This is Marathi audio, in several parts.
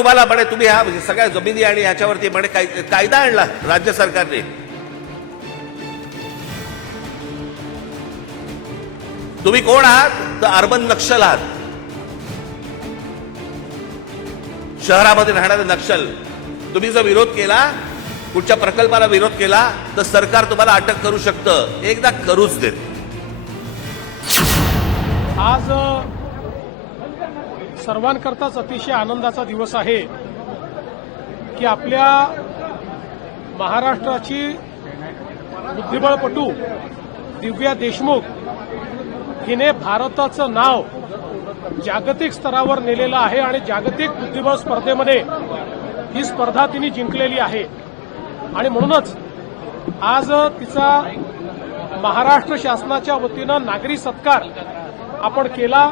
तुम्हाला म्हणे तुम्ही ह्या सगळ्या जमिनी आणि ह्याच्यावरती म्हणे कायदा आणला राज्य सरकारने. तुम्ही कोण आहात? तर अर्बन नक्षल आहात. शहरामध्ये राहणारे नक्षल. तुम्ही जर विरोध केला, कुठच्या प्रकल्पाला विरोध केला तर सरकार तुम्हाला अटक करू शकतं. एकदा करूच देत. आज सर्वांकरताच अतिशय आनंदाचा दिवस आहे की आपल्या महाराष्ट्राची बुद्धिबळपटू दिव्या देशमुख हिने भारताचं नाव जागतिक स्तरावर नेलेलं आहे आणि जागतिक बुद्धिबळ स्पर्धेमध्ये ही स्पर्धा तिने जिंकलेली आहे. आणि म्हणूनच आज तिचा महाराष्ट्र शासनाच्या वतीनं नागरी सत्कार आपण केला.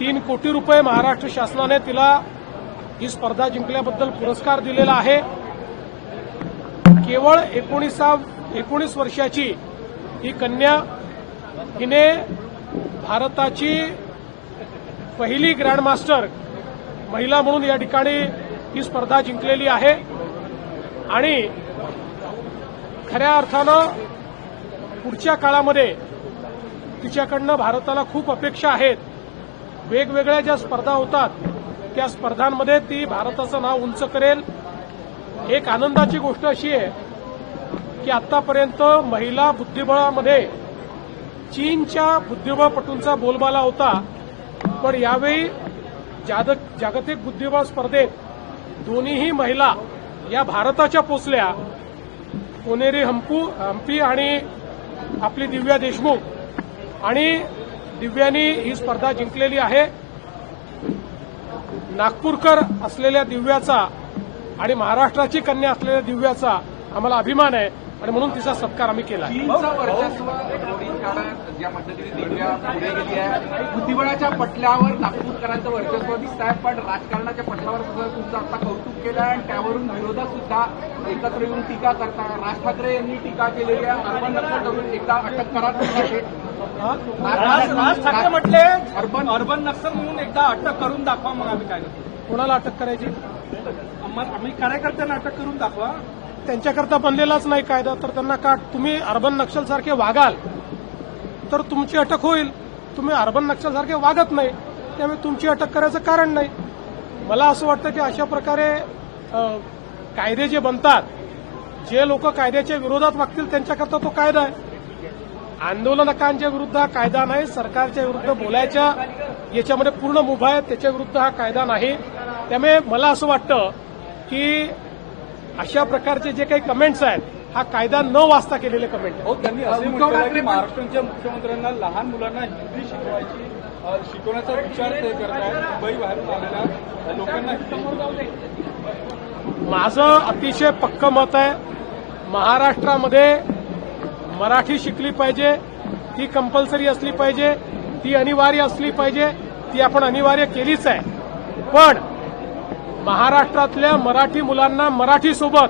3 कोटी रुपये महाराष्ट्र शासनाने तिला ही स्पर्धा जिंकल्याबद्दल पुरस्कार दिलेला आहे. केवळ 19 वर्षाची ही कन्या हिने भारताची पहिली ग्रँडमास्टर महिला म्हणून या ठिकाणी ही स्पर्धा जिंकलेली आहे. आणि खऱ्या अर्थानं पुढच्या काळामध्ये तिच्याकडनं भारताला खूप अपेक्षा आहेत. वेगवेगळ्या ज्या स्पर्धा होतात त्या स्पर्धांमध्ये ती भारताचं नाव उंच करेल. एक आनंदाची गोष्ट अशी आहे की आतापर्यंत महिला बुद्धिबळामध्ये चीनच्या बुद्धिबळपटूंचा बोलबाला होता, पण यावेळी जागतिक बुद्धिबळ स्पर्धेत दोन्हीही महिला या भारताच्या पोचल्या. कोनेरी हंपी आणि आपली दिव्या देशमुख. आणि दिव्यानी ही स्पर्धा जिंकलेली आहे. नागपूरकर असलेल्या दिव्याचा आणि महाराष्ट्राची कन्या असलेल्या दिव्याचा आम्हाला अभिमान आहे आणि म्हणून तिचा सत्कार आम्ही केला. ज्या पद्धतीने दिव्या पुढे गेली आहे, बुद्धिबळाच्या पटल्यावर नागपूरकरांचं वर्चस्व दिसत आहे, पण राजकारणाच्या पटल्यावर सुद्धा तुमचं आता कौतुक केलं आहे आणि त्यावरून विरोधात सुद्धा एकत्र येऊन टीका करताय. राज ठाकरे यांनी टीका केलेली आहे. अर्बन नक्षल करून एकदा अटक करा. राज ठाकरे म्हटले अर्बन नक्षल म्हणून एकदा अटक करून दाखवा. मग आम्ही काय करतो? कोणाला अटक करायची? आम्ही कार्यकर्त्यांना अटक करून दाखवा. त्यांच्याकरता बनलेलाच नाही कायदा, तर त्यांना का तुम्ही अर्बन नक्षल सारखे वागाल तर तुमची अटक होईल. तुम्ही अर्बन नक्षल सारखे वागत नाही, त्यामुळे तुमची अटक करायचं कारण नाही. मला असं वाटतं की अशा प्रकारे कायदे जे बनतात, जे लोक कायद्याच्या विरोधात वागतील त्यांच्याकरता तो कायदा आहे. आंदोलनकांच्या विरुद्ध हा कायदा नाही. सरकारच्या विरुद्ध बोलायच्या याच्यामध्ये पूर्ण मुभा आहे, त्याच्या विरुद्ध हा कायदा नाही. त्यामुळे मला असं वाटतं की अशा प्रकारचे जे काही कमेंट्स आहेत हा कायदा न वाचता केलेले कमेंट आहेत. त्यांनी असे म्हटलं की महाराष्ट्राच्या मुख्यमंत्र्यांना लहान मुलांना हिंदी शिकवण्याचा विचार ते करत आहेत. मुंबई बाहेरून आलेल्या लोकांना माझं अतिशय पक्कं मत आहे, महाराष्ट्रामध्ये मराठी शिकली पाहिजे. ती कंपल्सरी असली पाहिजे, ती अनिवार्य असली पाहिजे. ती आपण अनिवार्य केलीच आहे. पण महाराष्ट्रातल्या मराठी मुलांना मराठीसोबत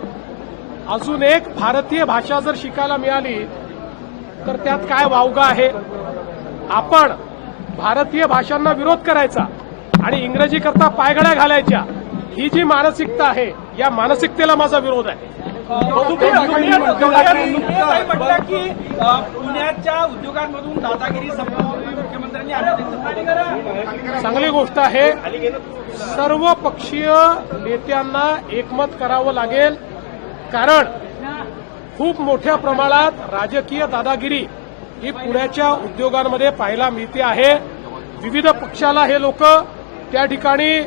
अजून एक भारतीय भाषा जर शिकायला मिळाली तर त्यात काय वावगं आहे? आपण भारतीय भाषांना विरोध करायचा आणि इंग्रजीकरता पायघड्या घालायच्या, ही जी मानसिकता आहे या मानसिकतेला माझा विरोध आहे. म्हटलं की पुण्याच्या उद्योगांमधून दादागिरी संपवण्यासाठी मुख्यमंत्र्यांनी चांगली गोष्ट आहे. सर्व पक्षीय नेत्यांना एकमत करावं लागेल, कारण खूप मोठ्या प्रमाणात राजकीय दादागिरी ही पुण्याच्या उद्योगांमध्ये पाहायला मिळते आहे. विविध पक्षाला हे लोक त्या ठिकाणी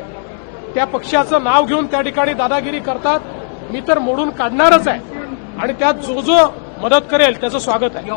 त्या पक्षाचं नाव घेऊन त्या ठिकाणी दादागिरी करतात. मी तर मोडून काढणारच आहे आणि त्यात जो मदत करेल त्याचं स्वागत आहे.